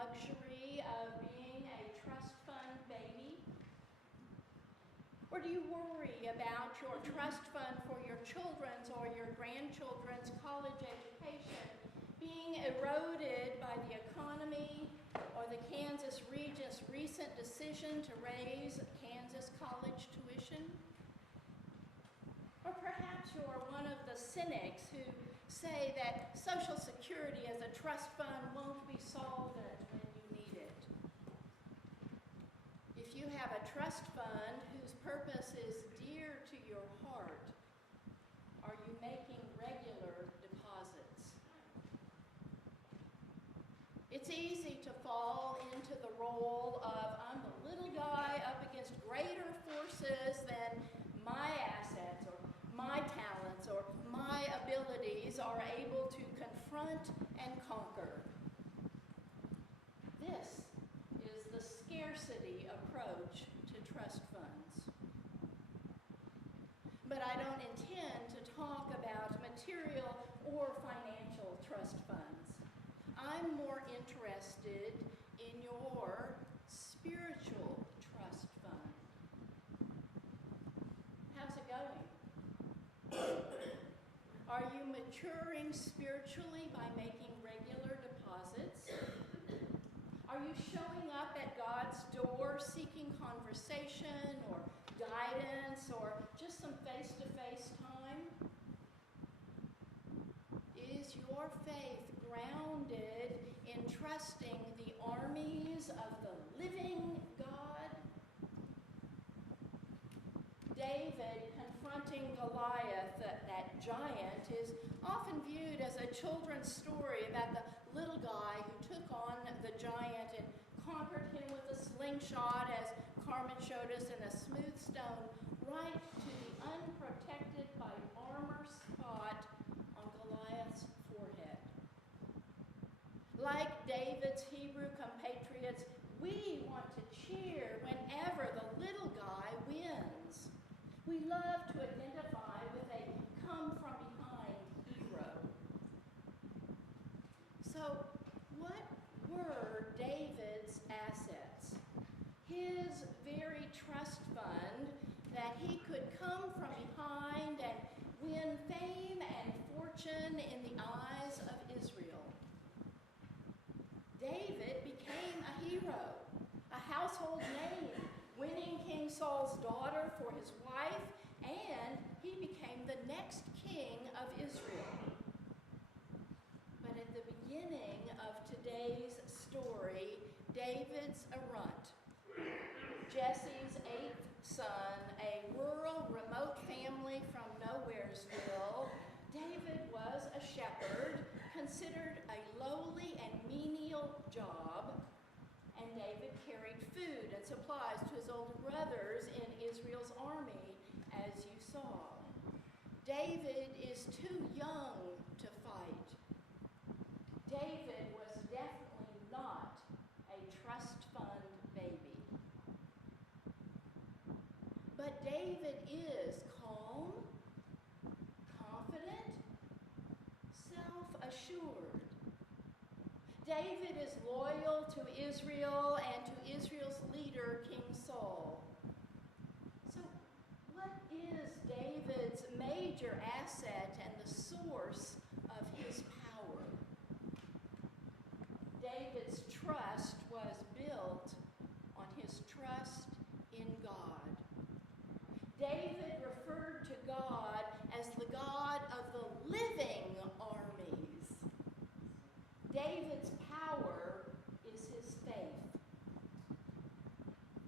luxury of being a trust fund baby? Or do you worry about your trust fund for your children's or your grandchildren's college education being eroded by the economy or the Kansas Regent's recent decision to raise Kansas college tuition? Or perhaps you're one of the cynics who say that Social Security as a trust fund won't be solvent when you need it. If you have a trust fund whose purpose is dear to your heart, are you making regular deposits? It's easy to fall into the role of I'm the little guy up against greater forces than my assets or my talents or my abilities are able to confront and conquer. This is the scarcity approach to trust funds. But I don't intend to talk about material or financial trust funds. I'm more interested in your spiritual trust fund. How's it going? Are you maturing spiritually by making regular deposits? Are you showing up at God's door seeking conversation or guidance or just some face-to-face time? Is your faith grounded in trusting the armies of the living God? David confronting Goliath, that giant, is often viewed as a children's story about the little guy who took on the giant and conquered him with a slingshot, as Carmen showed us, in a smooth stone, right to the unprotected by armor spot on Goliath's forehead. Like David's Hebrew compatriots, we want to cheer whenever the little guy wins. We love to identify with a come-from-behind hero. So, what were David's assets? His very trust fund that he could come from behind and win fame and fortune in the eyes of Israel. David became a hero, a household name, winning King Saul's daughter for his wife, and he became the next king of Israel. But at the beginning of today's story, David's a runt. Jesse's 8th son, a rural, remote family from Nowheresville, David was a shepherd, considered a lowly and menial job, and David carried food and supplies to his older brothers in Israel's army, as you saw. David is too young to fight. David was definitely not a trust fund baby. But David is calm, confident, self-assured. David is loyal to Israel and to Israel's leader, King Saul. So what is David's major asset and the source of his power? David's trust was built on his trust in God. David referred to God as the God of the living armies. David's power is his faith.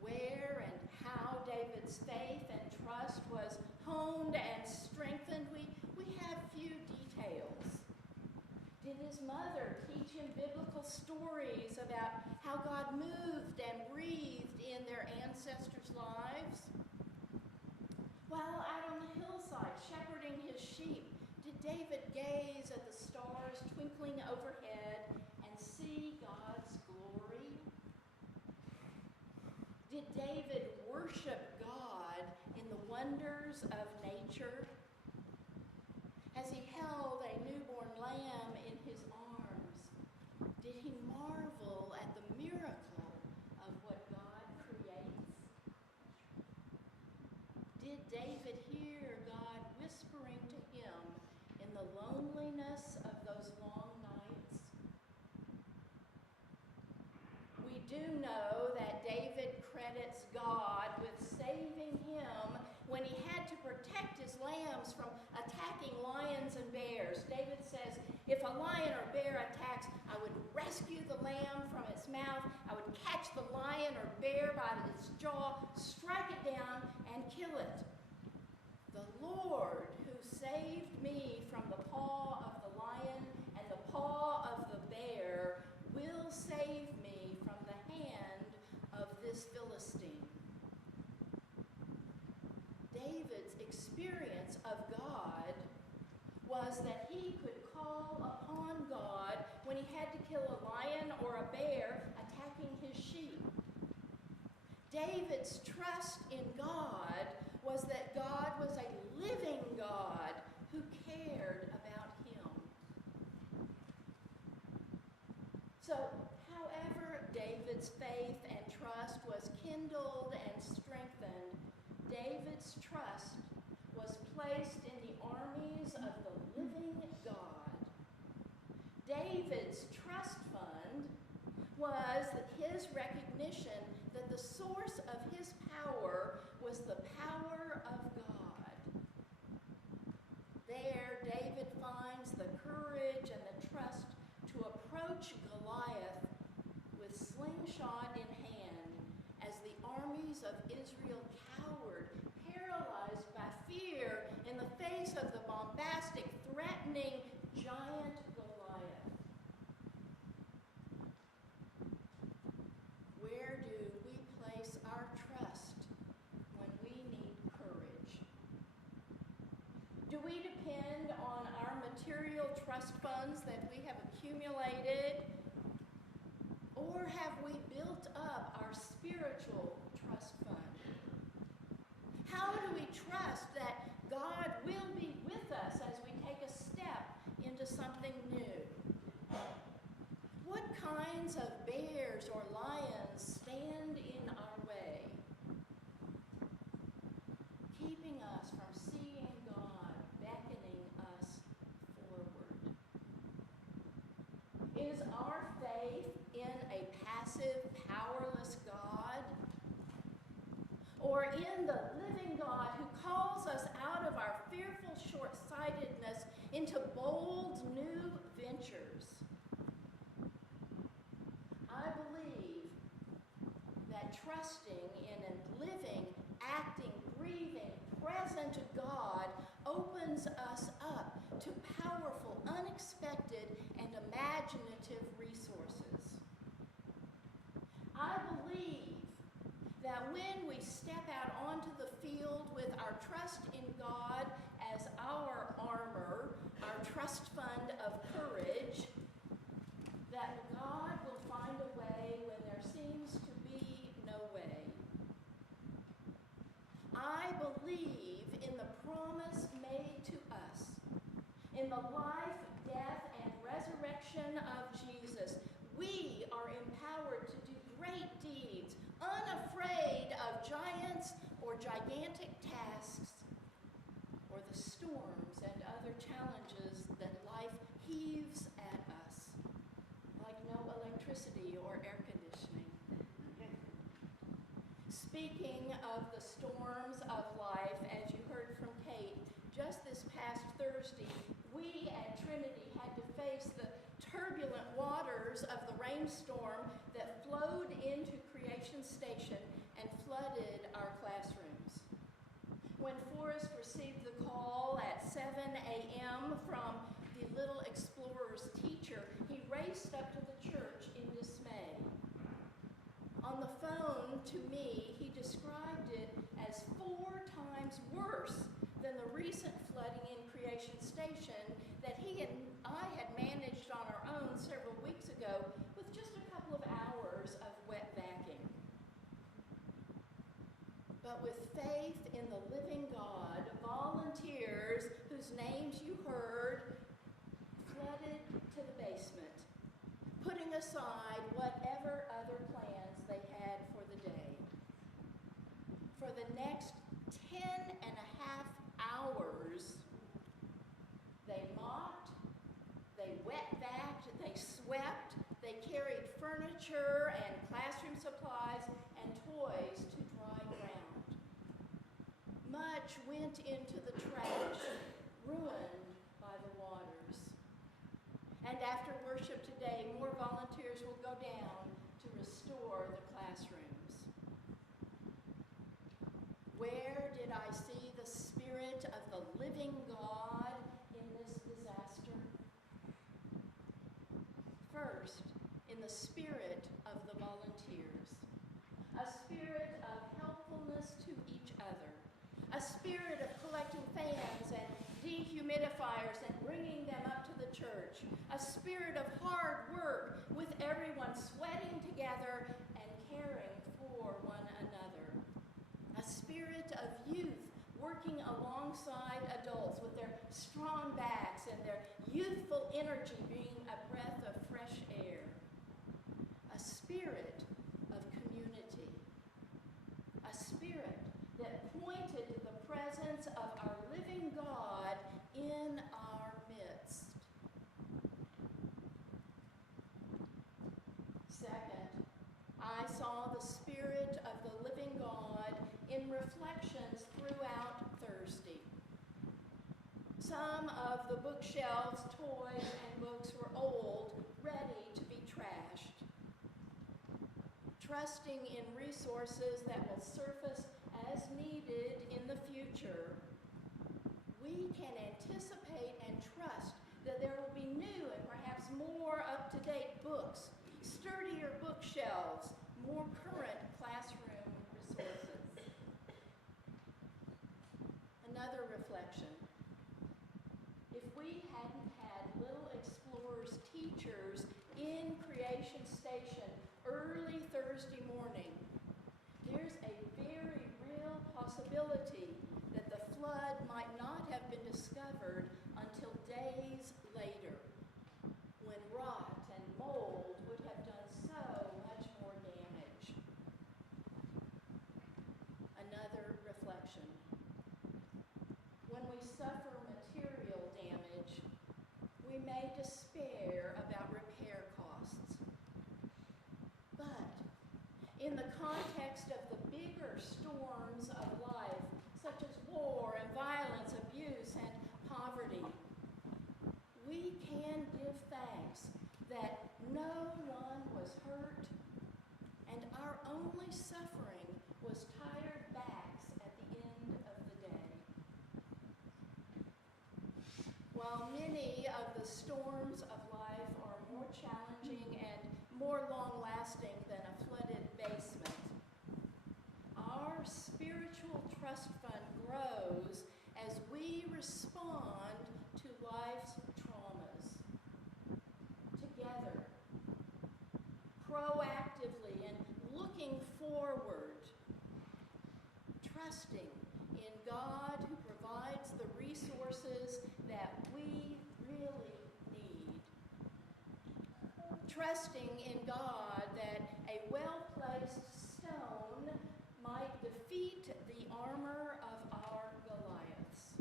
Where and how David's faith and trust was honed and strengthened, we have few details. Did his mother teach him biblical stories about how God moved and breathed in their ancestors' lives? While out on the hillside shepherding his sheep, did David gaze at the stars twinkling overhead and see God's glory? Did David worship God in the wonders of nature? As he held a newborn lamb in his arms, did he marvel at the do know that David credits God with saving him when he had to protect his lambs from attacking lions and bears. David says, if a lion or bear attacks, I would rescue the lamb from its mouth. I would catch the lion or bear by its jaw, strike it down, and kill it. The Lord who saved me from the paw of the lion and the paw of the bear will save me from the hand of this Philistine. David's experience of God was that he could call upon God when he had to kill a lion or a bear attacking his sheep. David's trust in God was that God was a living God who cared about him. So, however David's faith and trust was kindled and strengthened, David's trust was placed in the armies of the living God. David's trust fund was his recognition that the source of his power was the power of God. There, David finds the courage and the trust to approach Goliath with slingshot in hand as the armies of Israel cowered, paralyzed by fear in the face of the bombastic, threatening giant Goliath. Where do we place our trust when we need courage? Do we depend on our material trust funds that we have accumulated? Or have we built up our spiritual trust fund? How do we trust that God will be with us as we take a step into something new? What kinds of bears or lions stand in our way, keeping us from seeing God beckoning us forward? Is our faith in a passive, powerless God, or in the living God who calls us out of our fearful short-sightedness into bold new ventures? I believe that trusting in a living, acting, breathing, present God opens us up to powerful, unexpected, and imaginative resources. I believe that when we step out onto the field with our trust in God as our armor, our trust fund of courage, that God will find a way when there seems to be no way. I believe in the promise made to us, in the life, death, and resurrection of Jesus. We are empowered to do great deeds, unafraid of giants or gigantic tasks, or the storms and other challenges that life heaves at us, like no electricity or air conditioning. Speaking of the storms of life, as you heard from Kate, just this past Thursday, we at Trinity had to face the turbulent waters of the rainstorm that flowed into Creation Station and flooded our classrooms. When Forrest received the call at 7 a.m. from the Little Explorer's teacher, he raced up to the church in dismay. On the phone to me, he described it as 4 times worse than the recent flooding in Creation Station that he and I had managed on our own several weeks ago with just a couple of hours of wet backing. But with faith in the living God, volunteers whose names you heard flooded to the basement, putting aside whatever other plans they had for the day. For the next 10 and a half hours, they mopped, they wet-vacked, they swept, they carried furniture and classroom much went into the trash, ruined by the waters. And after worship today, more volunteers will go down to restore the classrooms. Where did I see the Spirit of the living God in this disaster? First, in the spirit of the volunteers, a spirit of helpfulness to each other, a spirit of collecting fans and dehumidifiers and bringing them up to the church, a spirit of hard work with everyone sweating together and caring for one another, a spirit of youth working alongside adults with their strong backs and their youthful energy being a breath of fresh air, a spirit of community, a spirit that pointed to the presence of our living God in our midst. Second, I saw the Spirit of the living God in reflections throughout Thursday. Some of the bookshelves, toys, and books were old, ready to be trashed. Trusting in resources that will surface as needed in the future, we can anticipate and trust that there will be new and perhaps more up-to-date books, sturdier bookshelves, more current classroom resources. Another reflection. If we hadn't had Little Explorers teachers in Creation Station early Thursday morning, there's a very real possibility that the flood might not have been discovered until days later, when rot and mold would have done so much more damage. Another reflection. When we suffer material damage, we may despair about repair costs. But in the context of the bigger storms of life, such as war and violence, abuse, and poverty, we can give thanks that no one was hurt, and our only suffering was tired backs at the end of the day. While many of the storms of life are more challenging and more long-lasting than a flooded basement, our spiritual trust fund grows as we respond to life's traumas together, proactively and looking forward, trusting in God who provides the resources that we really need. Trusting in God that a well-placed stone might defeat the armor of our Goliaths.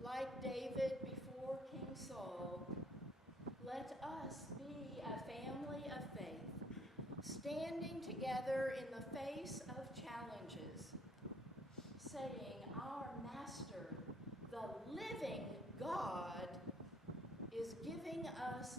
Like David before King Saul, let us be a family of faith, standing together in the face of challenges, saying, our Master, the living God, is giving us